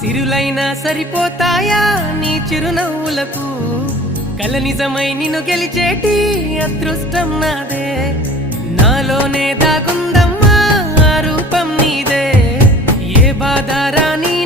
సిరులైనా సరిపోతాయా నీ చిరునవ్వులకు కల నిజమై నిన్ను గెలిచేటి అదృష్టం నాదే నాలోనే దాగుందమ్మా ఆ రూపం నీదే ఏ బాధ రాని